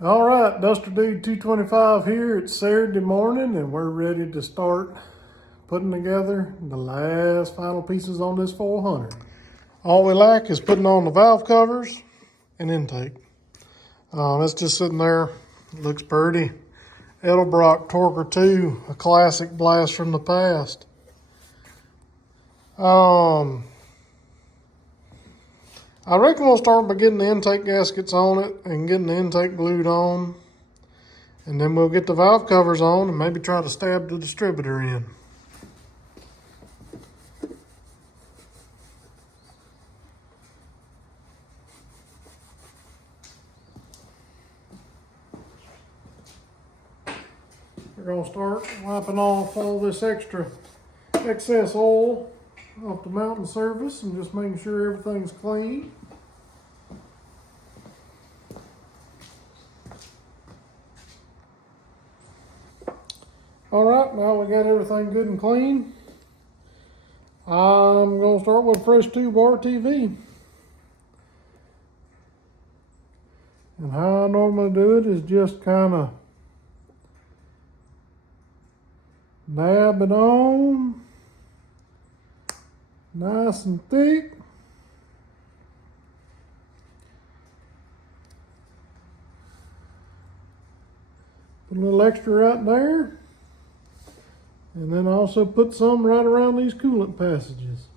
All right, Duster Dude 225 here. It's Saturday morning and we're ready to start putting together the last final pieces on this 400. All we lack is putting on the valve covers and intake. That's just sitting there. Looks pretty. Edelbrock Torker 2, a classic blast from the past. I reckon we'll start by getting the intake gaskets on it and getting the intake glued on. And then we'll get the valve covers on and maybe try to stab the distributor in. We're going to start wiping off all this excess oil off the mounting surface and just making sure everything's clean. All right, now we got everything good and clean. I'm going to start with fresh tube RTV. And how I normally do it is just kind of nab it on, nice and thick. Put a little extra right there. And then also put some right around these coolant passages.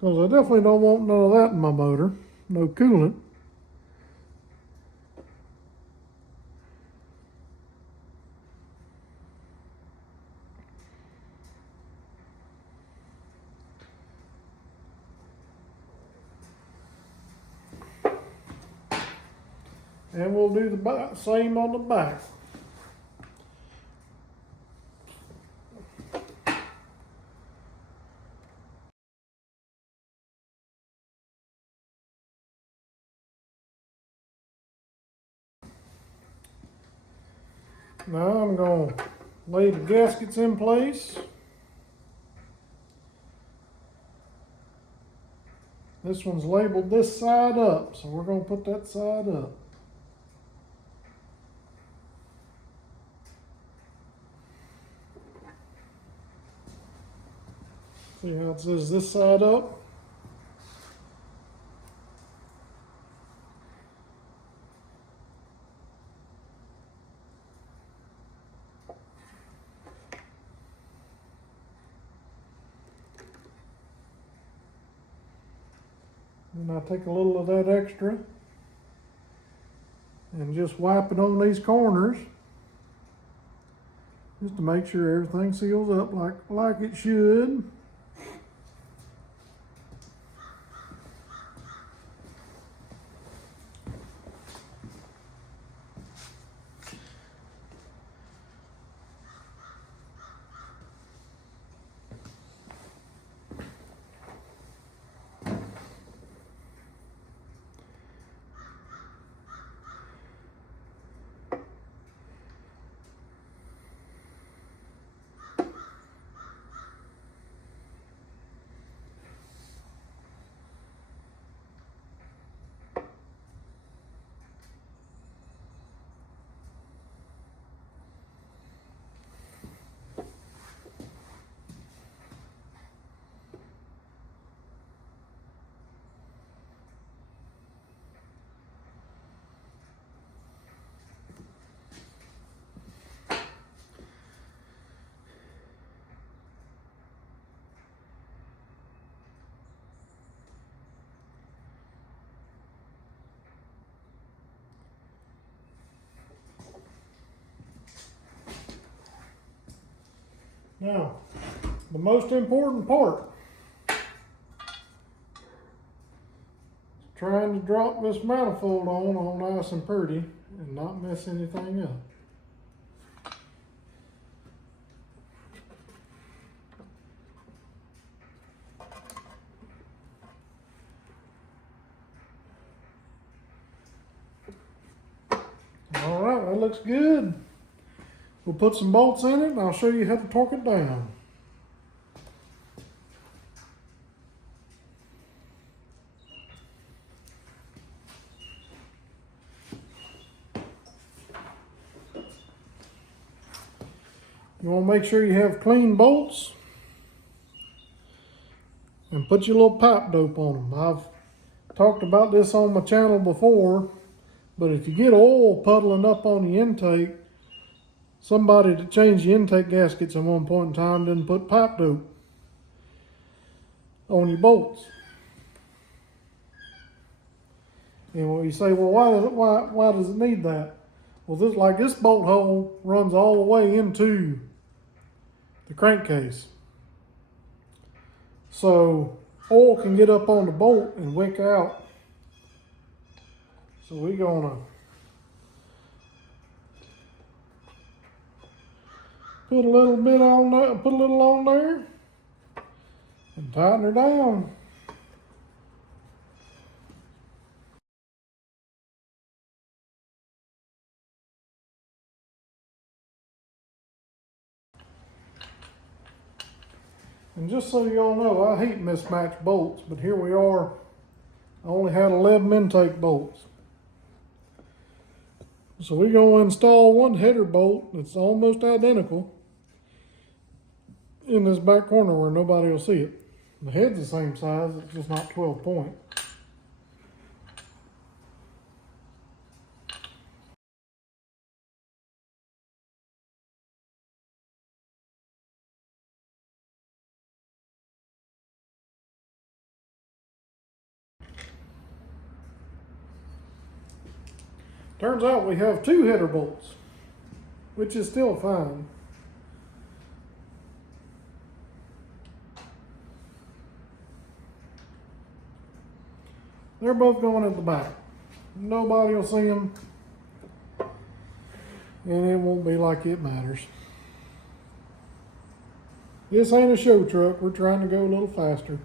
Because I definitely don't want none of that in my motor. No coolant. And we'll do the same on the back. Now I'm going to lay the gaskets in place. This one's labeled this side up, so we're going to put that side up. See how it says this side up? And I take a little of that extra and just wipe it on these corners just to make sure everything seals up like it should. Now, the most important part, trying to drop this manifold on all nice and pretty and not mess anything up. All right, that looks good. We'll put some bolts in it and I'll show you how to torque it down. You want to make sure you have clean bolts and put your little pipe dope on them. I've talked about this on my channel before, but if you get oil puddling up on the intake, somebody that changed the intake gaskets at one point in time didn't put pipe dope on your bolts. And when you say, well, why does it need that? Well, this bolt hole runs all the way into the crankcase. So oil can get up on the bolt and wick out. So we're gonna put a little bit on there, put a little on there, and tighten her down. And just so y'all know, I hate mismatched bolts, but here we are. I only had 11 intake bolts. So we're going to install one header bolt that's almost identical in this back corner where nobody will see it. The head's the same size, it's just not 12 point. Turns out we have 2 header bolts, which is still fine. They're both going at the back. Nobody will see them, and it won't be like it matters. This ain't a show truck. We're trying to go a little faster.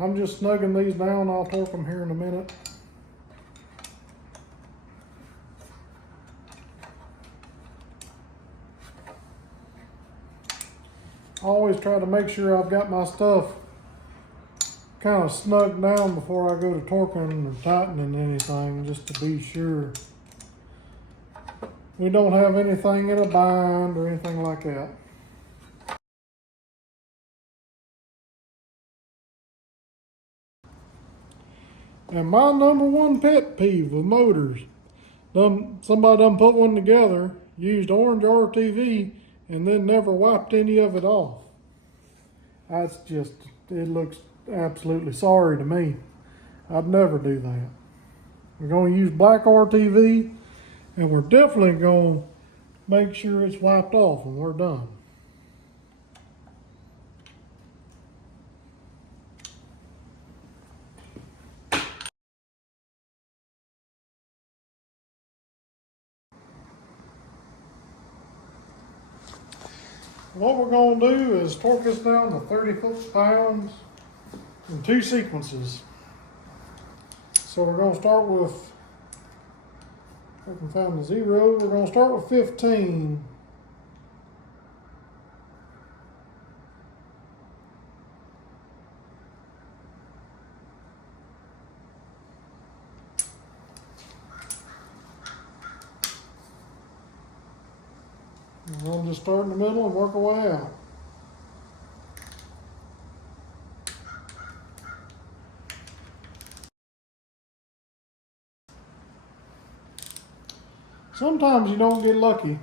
I'm just snugging these down. I'll torque them here in a minute. I always try to make sure I've got my stuff kind of snug down before I go to torquing or tightening anything, just to be sure we don't have anything in a bind or anything like that. And my number one pet peeve with motors, somebody done put one together, used orange RTV, and then never wiped any of it off. That's just, it looks absolutely sorry to me. I'd never do that. We're going to use black RTV, and we're definitely going to make sure it's wiped off when we're done. What we're going to do is torque this down to 30 foot-pounds in 2 sequences. So we're going to start with, if I can find the 0, we're going to start with 15. And we'll just start in the middle and work our way out. Sometimes you don't get lucky,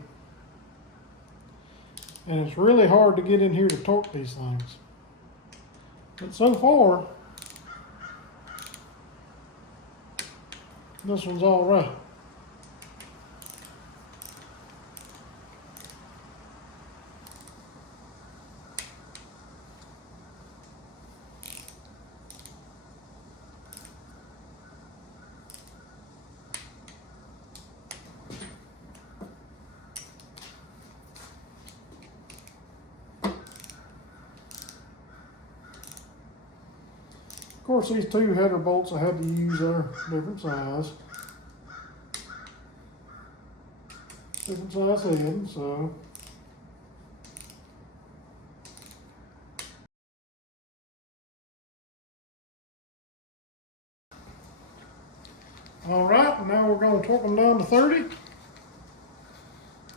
and it's really hard to get in here to torque these things. But so far, this one's all right. Of course, these 2 header bolts I had to use are different size. different size head, so. All right, now we're going to torque them down to 30.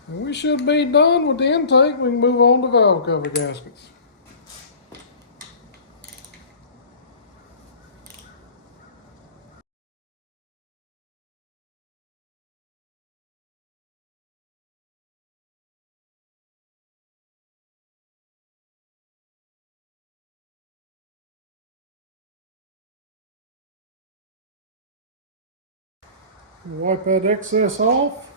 And we should be done with the intake. We can move on to valve cover gaskets. Wipe that excess off.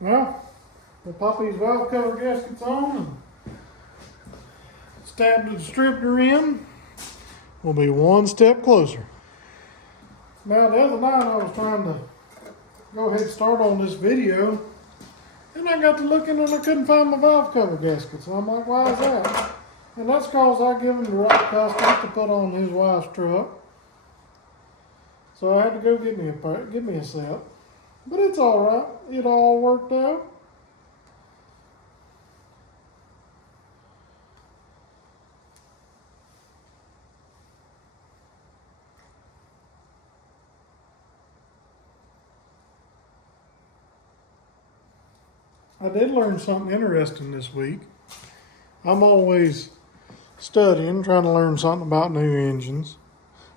Now, we'll pop these valve cover gaskets on and stab the distributor in. We'll be one step closer. Now, the other night I was trying to go ahead and start on this video, and I got to looking and I couldn't find my valve cover gaskets. And I'm like, why is that? And that's because I give him the right custom to put on his wife's truck. So I had to go get me a set. But it's all right. It all worked out. I did learn something interesting this week. I'm always studying, trying to learn something about new engines,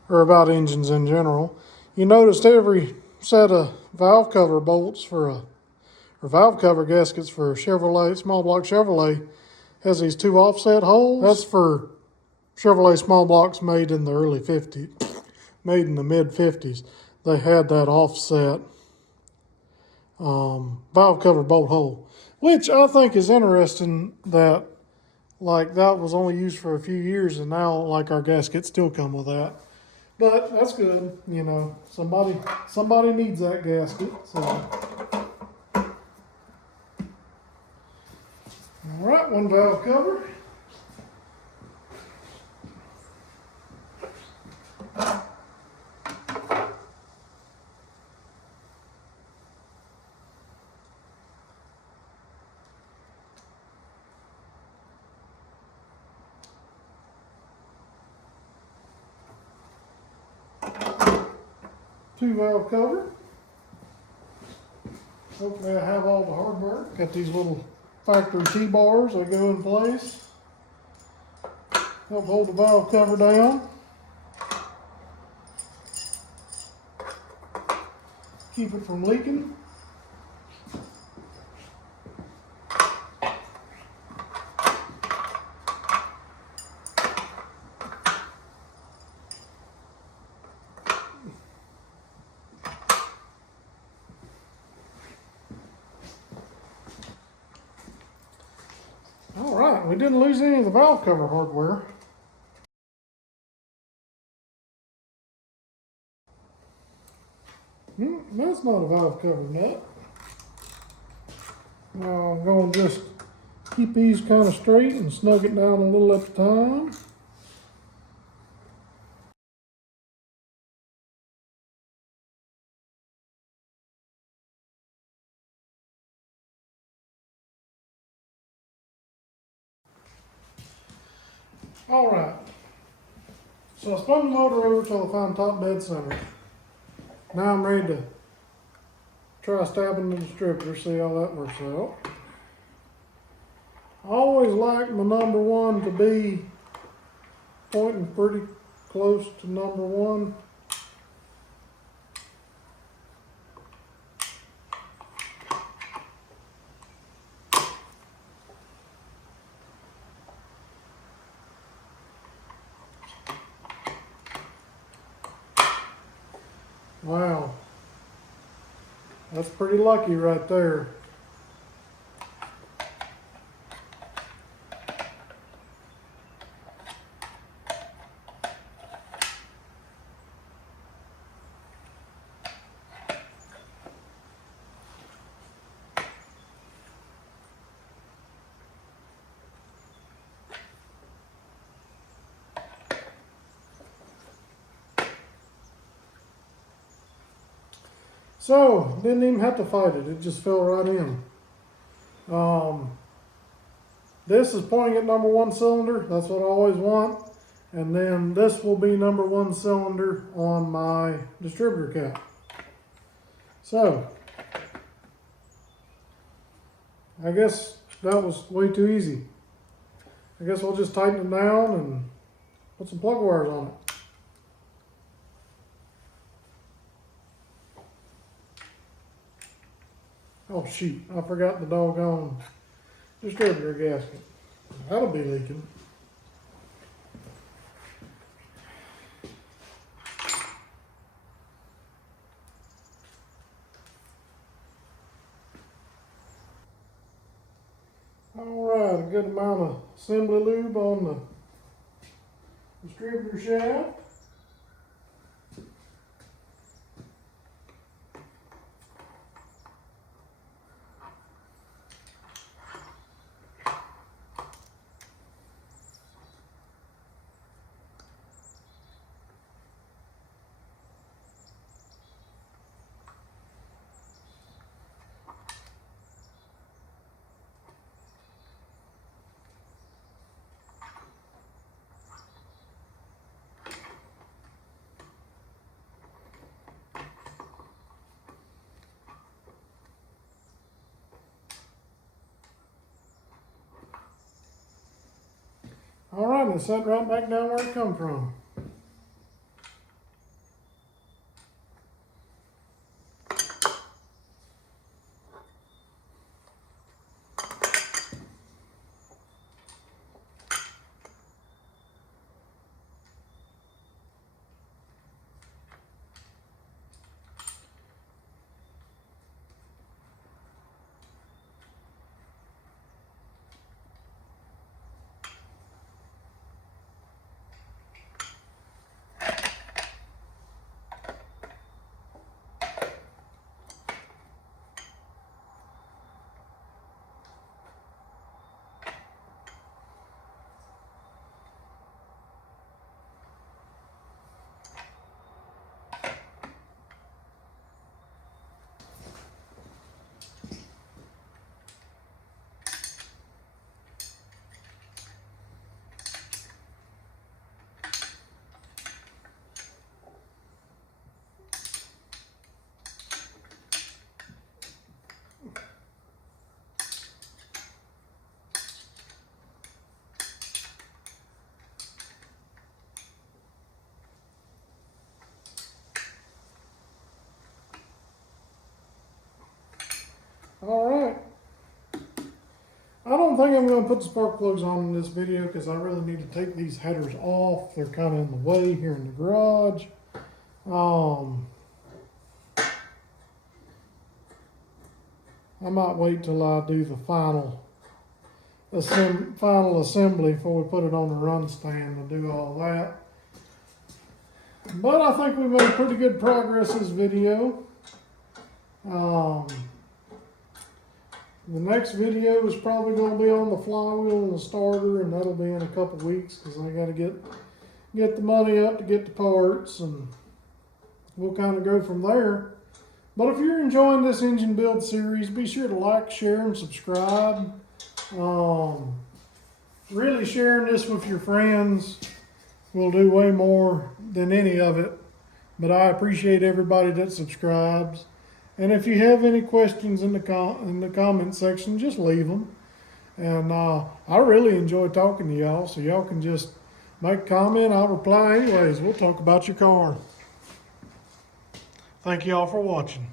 or about engines in general. You noticed every set of valve cover bolts or valve cover gaskets for a Chevrolet, small block Chevrolet, has these two offset holes. That's for Chevrolet small blocks made in the early 50s, made in the mid 50s. They had that offset valve cover bolt hole, which I think is interesting that like that was only used for a few years and now like our gaskets still come with that. But that's good, you know, somebody needs that gasket, so. All right, one valve cover. Two valve cover. Hopefully I have all the hardware. Got these little factory T-bars that go in place. Help hold the valve cover down. Keep it from leaking. All right, we didn't lose any of the valve cover hardware. That's not a valve cover nut. Now I'm going to just keep these kind of straight and snug it down a little at a time. All right, so I spun the motor over till I found top dead center. Now I'm ready to try stabbing the distributor, see how that works out. I always like my number one to be pointing pretty close to number one. Wow, that's pretty lucky right there. So, didn't even have to fight it. It just fell right in. This is pointing at number 1 cylinder. That's what I always want. And then this will be number 1 cylinder on my distributor cap. So, I guess that was way too easy. I guess we'll just tighten it down and put some plug wires on it. Oh shoot, I forgot the doggone distributor gasket. That'll be leaking. Alright, a good amount of assembly lube on the distributor shaft. All right, and set right back down where it come from. All right. I don't think I'm going to put the spark plugs on in this video because I really need to take these headers off. They're kind of in the way here in the garage. I might wait till I do the final assembly before we put it on the run stand to do all that. But I think we made pretty good progress this video. The next video is probably going to be on the flywheel and the starter, and that'll be in a couple weeks because I got to get the money up to get the parts, and we'll kind of go from there. But if you're enjoying this engine build series, be sure to like, share, and subscribe. Really sharing this with your friends will do way more than any of it, but I appreciate everybody that subscribes. And if you have any questions in the comment section, just leave them. And I really enjoy talking to y'all, so y'all can just make a comment. I'll reply anyways. We'll talk about your car. Thank y'all for watching.